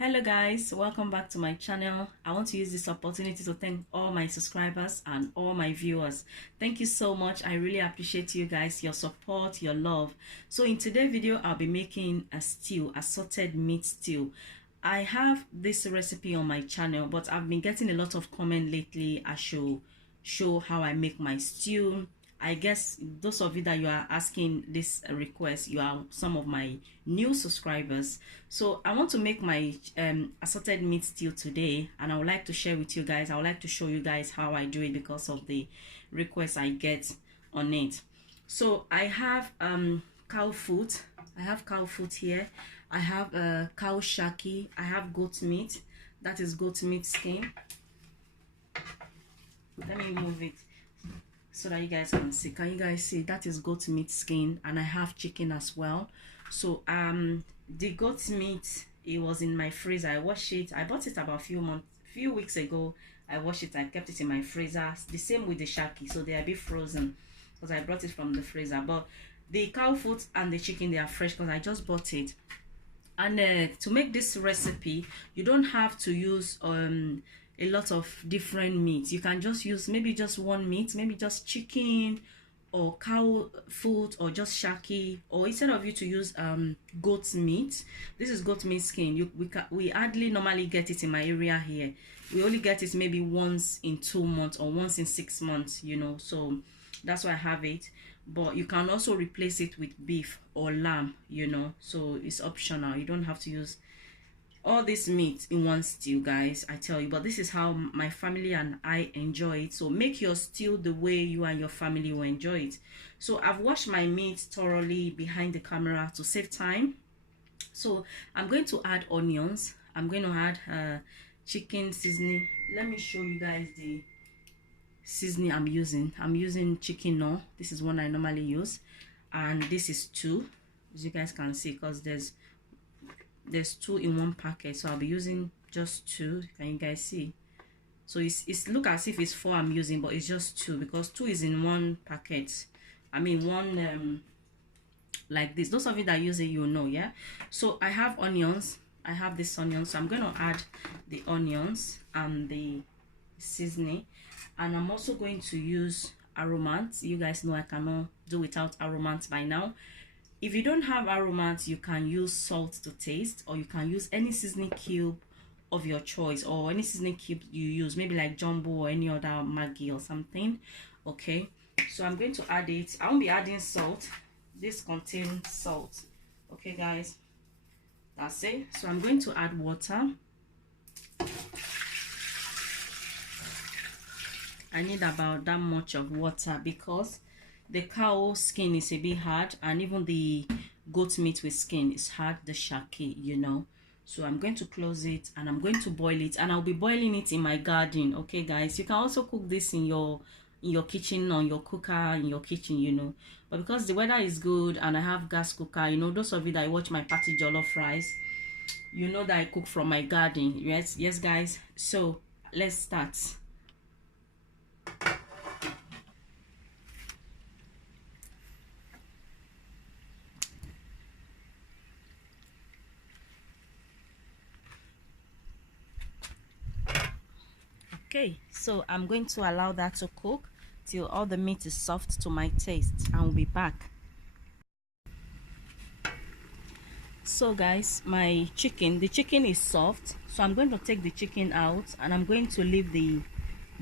Hello guys, welcome back to my channel. I want to use this opportunity to thank all my subscribers and all my viewers. Thank you so much. I really appreciate you guys, your support, your love. So in today's video, I'll be making a stew, assorted meat stew. I have this recipe on my channel, but I've been getting a lot of comment lately. I should show how I make my stew. I guess those of you that you are asking this request, you are some of my new subscribers. So I want to make my assorted meat stew today, and I would like to share with you guys. I would like to show you guys how I do it because of the requests I get on it. So I have cow foot. I have cow foot here. I have cow shaki. I have goat meat. That is goat meat skin. Let me move it so that you guys can see. Can you guys see? That is goat meat skin, and I have chicken as well. So the goat meat, it was in my freezer. I washed it. I bought it about few weeks ago. I washed it. I kept it in my freezer. The same with the shaki, so they are a bit frozen because I brought it from the freezer. But the cow foot and the chicken, they are fresh because I just bought it. And to make this recipe, you don't have to use a lot of different meats. You can just use maybe just one meat, maybe just chicken or cow foot or just shaki, or instead of you to use goat meat, this is goat meat skin. We hardly normally get it in my area here. We only get it maybe once in 2 months or once in 6 months, you know, so that's why I have it. But you can also replace it with beef or lamb, you know, so it's optional. You don't have to use all this meat in one stew, guys, I tell you. But this is how my family and I enjoy it. So make your stew the way you and your family will enjoy it. So I've washed my meat thoroughly behind the camera to save time. So I'm going to add onions. I'm going to add chicken seasoning. Let me show you guys the seasoning I'm using. I'm using chicken no. This is one I normally use, and this is 2, as you guys can see, because there's 2 in one packet, so I'll be using just 2. Can you guys see? So it's look as if it's 4 I'm using, but it's just 2 because 2 is in one packet. I mean one like this. Those of you that use it, you know. Yeah, so I have onions. I have this onion, so I'm going to add the onions and the seasoning, and I'm also going to use Aromat. You guys know I cannot do without Aromat by now. If you don't have Aromat, you can use salt to taste, or you can use any seasoning cube of your choice, or any seasoning cube you use, maybe like Jumbo or any other Maggi or something. Okay, so I'm going to add it. I won't be adding salt. This contains salt. Okay guys, that's it. So I'm going to add water. I need about that much of water because the cow skin is a bit hard, and even the goat meat with skin is hard, the shaki, you know. So I'm going to close it and I'm going to boil it, and I'll be boiling it in my garden. Okay guys, you can also cook this in your kitchen, on your cooker in your kitchen, you know. But because the weather is good and I have gas cooker, you know, those of you that watch my party jollof rice, you know that I cook from my garden. Yes guys. So let's start. Okay, so I'm going to allow that to cook till all the meat is soft to my taste, and we'll be back. So guys, the chicken is soft, so I'm going to take the chicken out and I'm going to leave the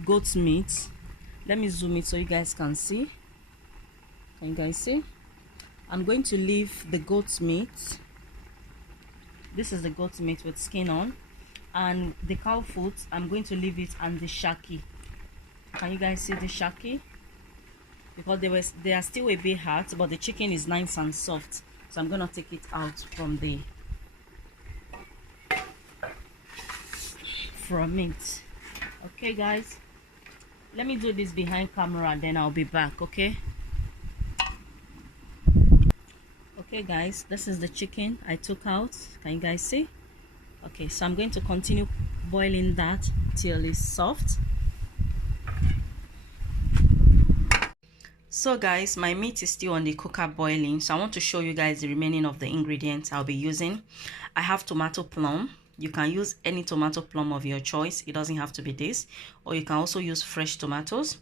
goat meat. Let me zoom it so you guys can see. Can you guys see? I'm going to leave the goat meat. This is the goat meat with skin on. And the cow foot, I'm going to leave it, and the shaki. Can you guys see the shaki? Because they are still a bit hard, but the chicken is nice and soft. So I'm gonna take it out from it. Okay guys, let me do this behind camera and then I'll be back. Okay guys, this is the chicken I took out. Can you guys see? Okay, so I'm going to continue boiling that till it's soft. So guys, my meat is still on the cooker boiling, so I want to show you guys the remaining of the ingredients I'll be using. I have tomato plum, You can use any tomato plum of your choice. It doesn't have to be this, or you can also use fresh tomatoes.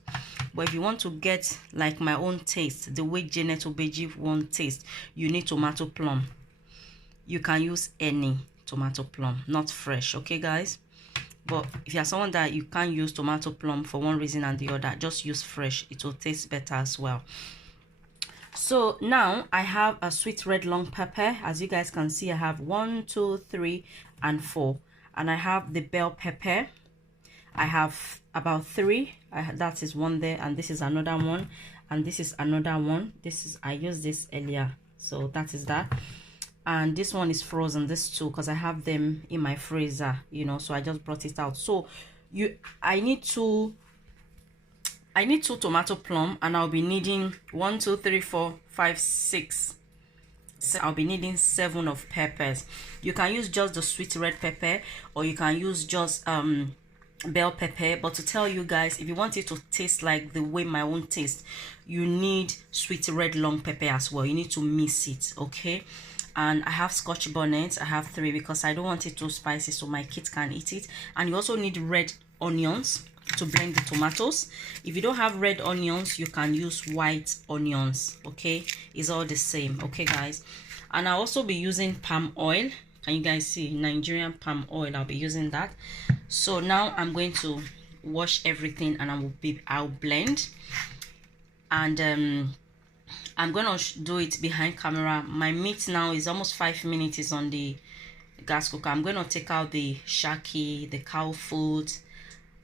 But if you want to get like my own taste, the way Janet Obeji wants taste, you need tomato plum. You can use any tomato plum, not fresh, okay guys? But if you're someone that you can't use tomato plum for one reason and the other, just use fresh. It will taste better as well. So now I have a sweet red long pepper. As you guys can see, I have 1, 2, 3, and 4. And I have the bell pepper. I have about 3. That is one there, and this is another one, and this is another one. I used this earlier, so that is that. And this one is frozen, this too, because I have them in my freezer, you know, so I just brought it out. So I need two tomato plum, and I'll be needing 1, 2, 3, 4, 5, 6. So I'll be needing 7 of peppers. You can use just the sweet red pepper, or you can use just bell pepper. But to tell you guys, if you want it to taste like the way my own taste, you need sweet red long pepper as well. You need to mix it, okay? And I have Scotch bonnets. I have 3 because I don't want it too spicy, so my kids can eat it. And you also need red onions to blend the tomatoes. If you don't have red onions, you can use white onions, okay? It's all the same, okay guys? And I'll also be using palm oil. Can you guys see? Nigerian palm oil. I'll be using that. So now I'm going to wash everything, and I'll blend. And I'm gonna do it behind camera. My meat now is almost 5 minutes is on the gas cooker. I'm gonna take out the shaki, the cow food,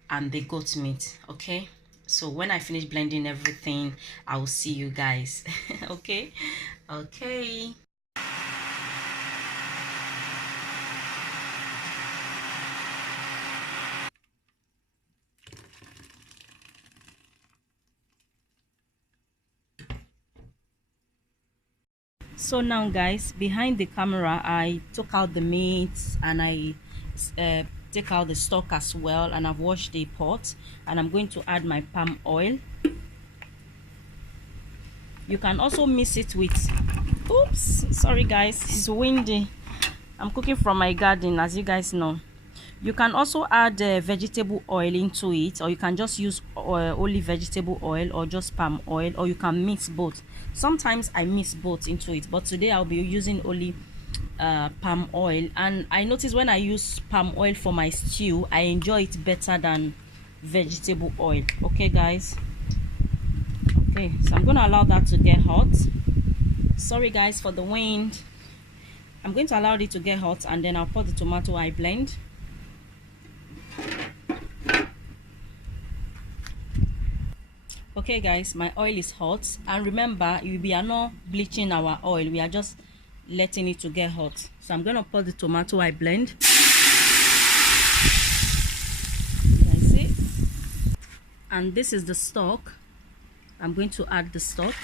and the goat meat, okay? So when I finish blending everything, I will see you guys. Okay. So now guys, behind the camera, I took out the meat, and I take out the stock as well, and I've washed the pot, and I'm going to add my palm oil. You can also mix it with, oops, sorry guys, it's windy. I'm cooking from my garden, as you guys know. You can also add vegetable oil into it, or you can just use only vegetable oil, or just palm oil, or you can mix both. Sometimes I mix both into it, but today I'll be using only palm oil. And I notice when I use palm oil for my stew, I enjoy it better than vegetable oil, okay guys? Okay, so I'm going to allow that to get hot. Sorry guys for the wind. I'm going to allow it to get hot, and then I'll pour the tomato I blend. Okay guys, my oil is hot, and remember, we are not bleaching our oil, we are just letting it to get hot. So I'm going to pour the tomato I blend. You can see, and this is the stock. I'm going to add the stock.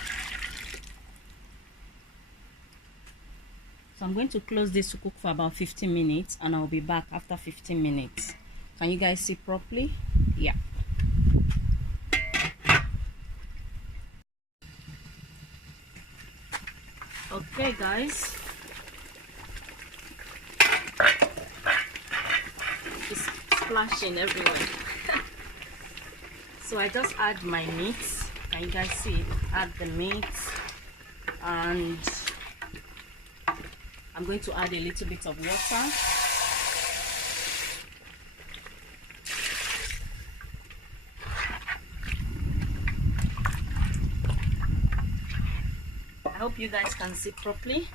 So I'm going to close this to cook for about 15 minutes, and I'll be back after 15 minutes. Can you guys see properly? Yeah. Okay guys, it's splashing everywhere. So I just add my meat. Can you guys see it? Add the meat, and I'm going to add a little bit of water. I hope you guys can see properly.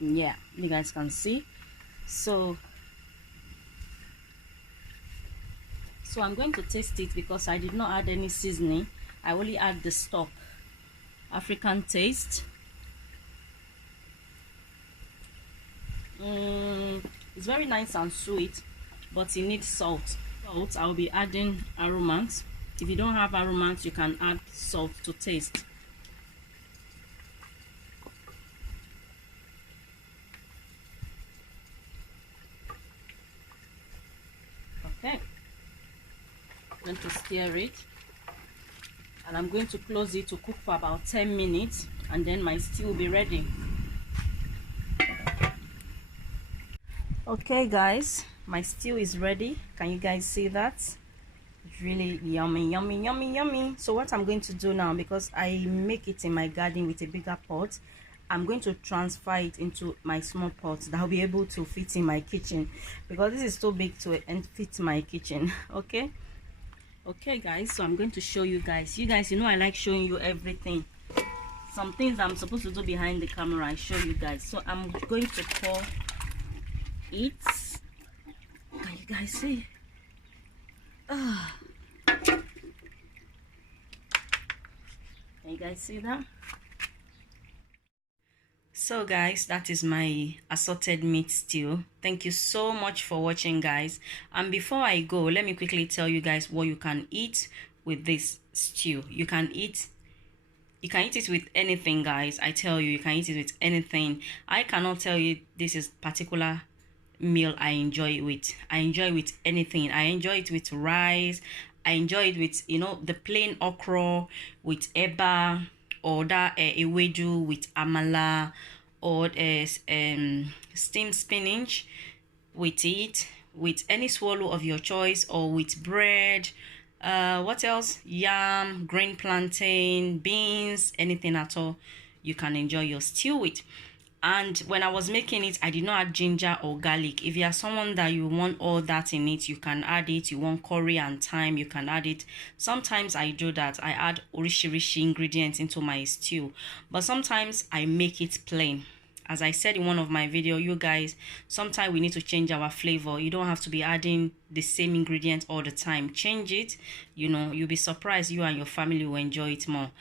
Yeah, you guys can see. So I'm going to taste it because I did not add any seasoning. I only add the stock, African taste. It's very nice and sweet, but it needs salt. I'll be adding Aromat. If you don't have Aromat, you can add salt to taste. Okay, I'm going to stir it, and I'm going to close it to cook for about 10 minutes, and then my stew will be ready. Okay guys, my stew is ready. Can you guys see that? It's really yummy, yummy, yummy, yummy. So what I'm going to do now, because I make it in my garden with a bigger pot, I'm going to transfer it into my small pot that will be able to fit in my kitchen, because this is too big to fit my kitchen. Okay guys, so I'm going to show you guys. You guys, you know I like showing you everything. Some things I'm supposed to do behind the camera, I show you guys. So I'm going to pour it. Can you guys see? Can you guys see that? So guys, that is my assorted meat stew. Thank you so much for watching guys. And before I go, let me quickly tell you guys what you can eat with this stew. You can eat it with anything guys. I tell you, you can eat it with anything. I cannot tell you this is particular meal I enjoy it with. I enjoy it with anything. I enjoy it with rice. I enjoy it with, you know, the plain okra with eba, or that ewedu with amala, or steamed spinach with it, with any swallow of your choice, or with bread. What else? Yam, green plantain, beans, anything at all you can enjoy your stew with. And when I was making it, I did not add ginger or garlic. If you are someone that you want all that in it, you can add it. You want curry and thyme, you can add it. Sometimes I do that. I add orishi ingredients into my stew, but sometimes I make it plain. As I said in one of my videos, you guys, sometimes we need to change our flavor. You don't have to be adding the same ingredients all the time. Change it. You know, you'll be surprised you and your family will enjoy it more.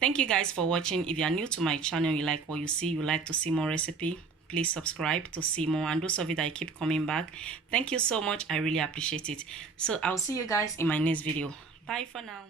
Thank you guys for watching. If you are new to my channel, you like what you see, you like to see more recipe, please subscribe to see more. And those of you that keep coming back, thank you so much. I really appreciate it. So I'll see you guys in my next video. Bye for now.